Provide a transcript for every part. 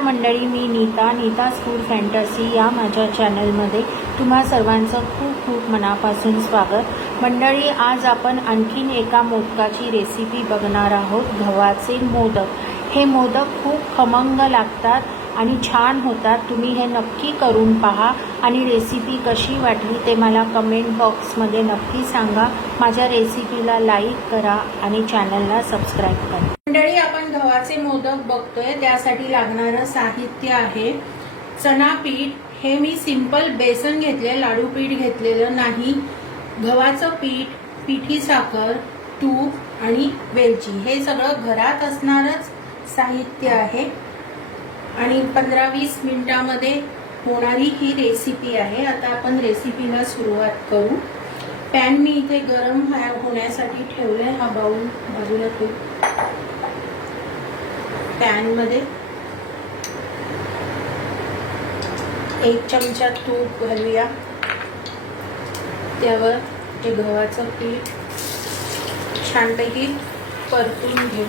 मंडळी, मी नीता's food fantasy या माझ्या चॅनलमध्ये तुम्हा सर्वांचं खूप खूप मनापासून स्वागत। मंडळी, आज आपण आणखीन एका मोदकाची रेसिपी बघणार आहोत, गव्हाचे मोदक। हे मोदक खूप खमंग लागतात आणि छान होतात। तुम्ही हे नक्की करून पहा आणि रेसिपी कशी वाटली ते मला कमेंट बॉक्समध्ये नक्की सांगा। माझ्या रेसिपीला लाईक करा आणि चॅनलला सबस्क्राईब करा। मंडळी, आपण गव्हाचे मोदक बघतोय, त्यासाठी लागणारं साहित्य आहे चणा पीठ। हे मी सिंपल बेसन घेतले, लाडू पीठ घेतलेलं नाही। गव्हाचं पीठ, पिठी साखर, तूप आणि वेलची हे सगळं घरात असणारच साहित्य आहे आणि 15-20 मिनिटांमध्ये होणारी ही रेसिपी आहे। आता आपण रेसिपीला सुरुवात करू। पॅन मी इथे गरम होण्यासाठी ठेवले। हा बाउल बाजूला ठेवू। पॅन मध्ये 1 चमचा तूप घालूया। त्यावर हे गव्हाचं पीठ छानपैकी परतून घेऊ।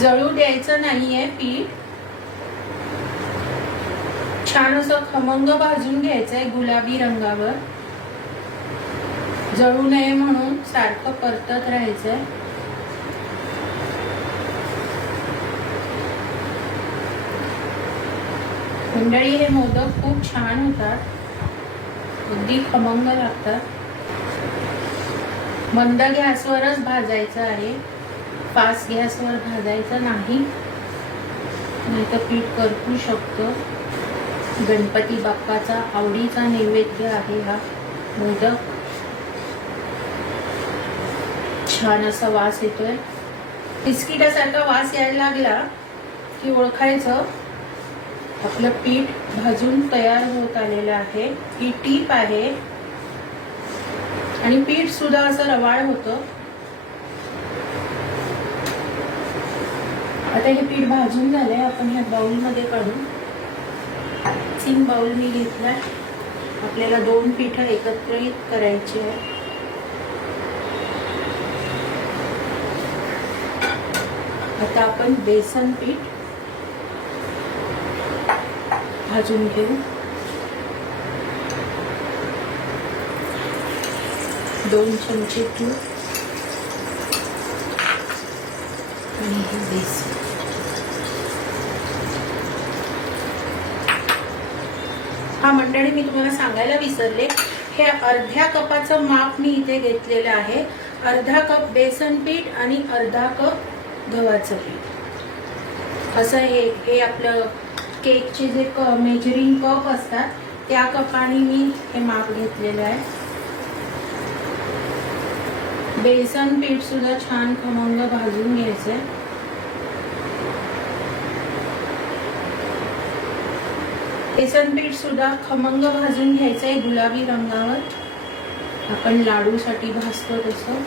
जळू द्यायचं नाहीये पीठ। छान असं खमंग भाजून घ्यायचंय गुलाबी रंगावर। जळू नये म्हणून सारखं परतत राहायचंय। मंडळी, हे मोदक खूप छान होतात, अगदी खमंग लागतात। मंद गॅसवरच भाजायचं आहे, फास्ट गॅसवर भाजायचं नाही, नाहीतर पीठ करपू शकतं। गणपती बाप्पाचा आवडीचा नैवेद्य आहे हा मोदक। छान असा वास येतोय, बिस्किटासारखा वास यायला लागला की ओळखायचं आपलं पीठ भाजून तयार होत आलेलं आहे। ही टीप आहे आणि पीठ सुद्धा असं रवाळ होतं। आता हे पीठ भाजून झालंय, आपण ह्या बाउल मध्ये काढू। बाउल मी घेतलाय। आपल्याला 2 पीठ एकत्रित करायची आहे। आता आपण बेसन पीठ भाजून घेऊ। 2 चमचे तूप आणि हे बेसन। हा मंडळी, मी तुम्हाला सांगायला विसरले, हे अर्ध्या कपाचं माप मी इथे घेतलेलं आहे। अर्धा कप बेसन पीठ आणि अर्धा कप गव्हाचं पीठ असं हे आपलं केकचे जे मेजरिंग कप असतात त्या कपाने मी हे माप घेतलेलं आहे। बेसन पीठ सुद्धा छान खमंग भाजून घ्यायचंय। बेसन पीठ सुद्धा खमंग भाजून घ्यायचंय गुलाबी रंगावर, आपण लाडूसाठी भाजतो तसं।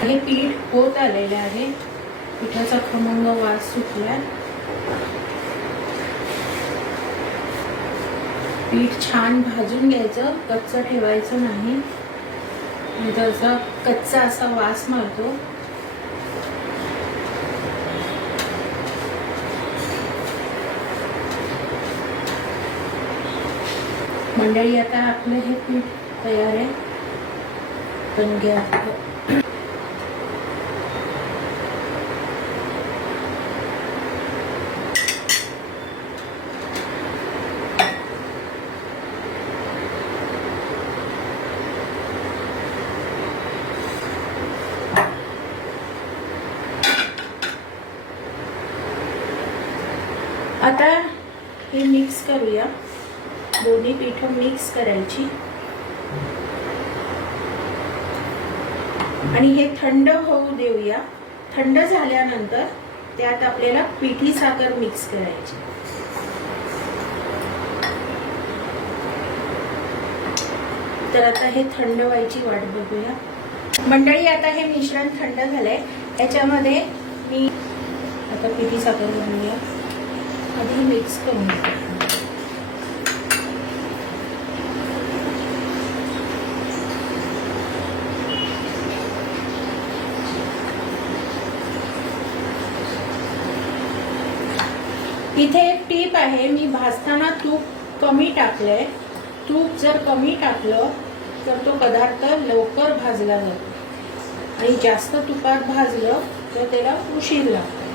हे पीठ होत आलेलं आहे, पिठाचा खमंग वास सुटलाय। पीठ छान भाजून घ्यायचं, कच्चं ठेवायचं नाही, नाहीतर असा कच्चा असा वास मारतो। मंडळी, आता आपलं हे पीठ तयार आहे। पण घ्या आता हे मिक्स करूया। दोन्ही पीठ मिक्स करायची आणि हे थंड होऊ देऊया। थंड झाल्यानंतर त्यात आपल्याला पिठी साखर मिक्स करायची। तर आता हे थंड व्हायची वाट बघूया। मंडळी, आता हे मिश्रण थंड झालंय, याच्यामध्ये मी आता पिठी साखर घालूया। आधी मिक्स करून इथे एक टीप आहे, मी भाजताना तूप कमी टाकलंय. तूप जर कमी टाकलं तर तो पदार्थ लवकर भाजला जातो आणि जास्त तुपात भाजलं तर त्याला उशीर लागतो.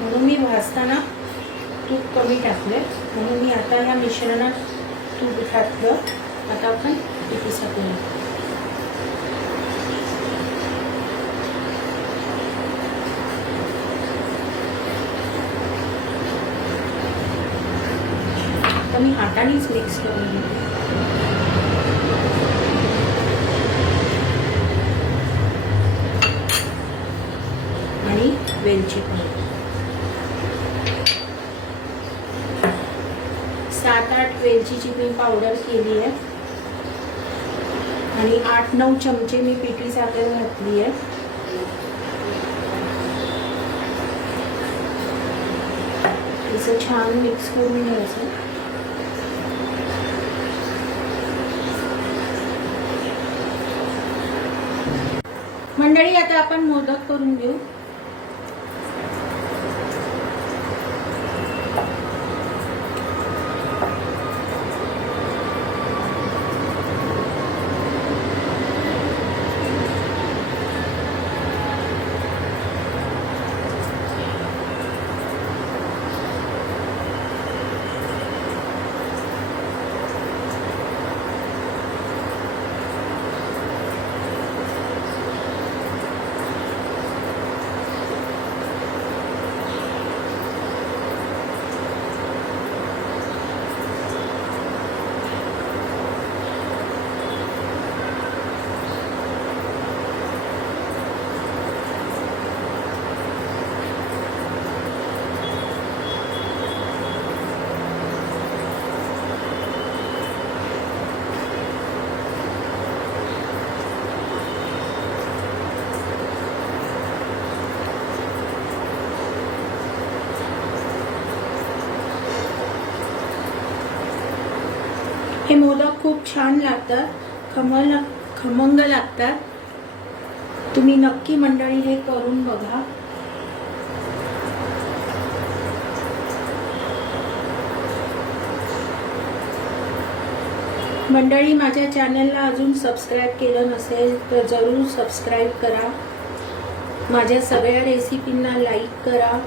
म्हणून मी भाजताना तूप कमी टाकले. म्हणून मी आता या मिश्रणात तूप घातलं. आता आपण पिठी टाकूया. आता मी हातानेच मिक्स करून घेते. आणि वेलची पावडर 7-8 वेलचीची मी पावडर केली आहे आणि 8-9 चमचे मी पिठी साखर घातली आहे. असं छान मिक्स करून घ्यायचं. मंडळी, आता आपण मोदक करून घेऊ. हे मोदक खूप छान लागतात, खमंग लागतात. तुम्ही नक्की मंडळी हे करून बघा. मंडळी, माझ्या चॅनलला अजून सबस्क्राईब केलं नसेल तर जरूर सबस्क्राईब करा. माझ्या सगळ्या रेसिपींना लाईक करा.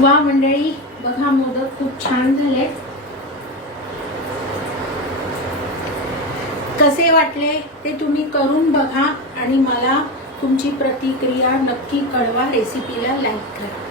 वा मंडळी, बघा मोदक खूप छान झाले. कसे वाटले ते तुम्ही करून बघा आणि मला तुमची प्रतिक्रिया नक्की कळवा. रेसिपीला लाईक करा.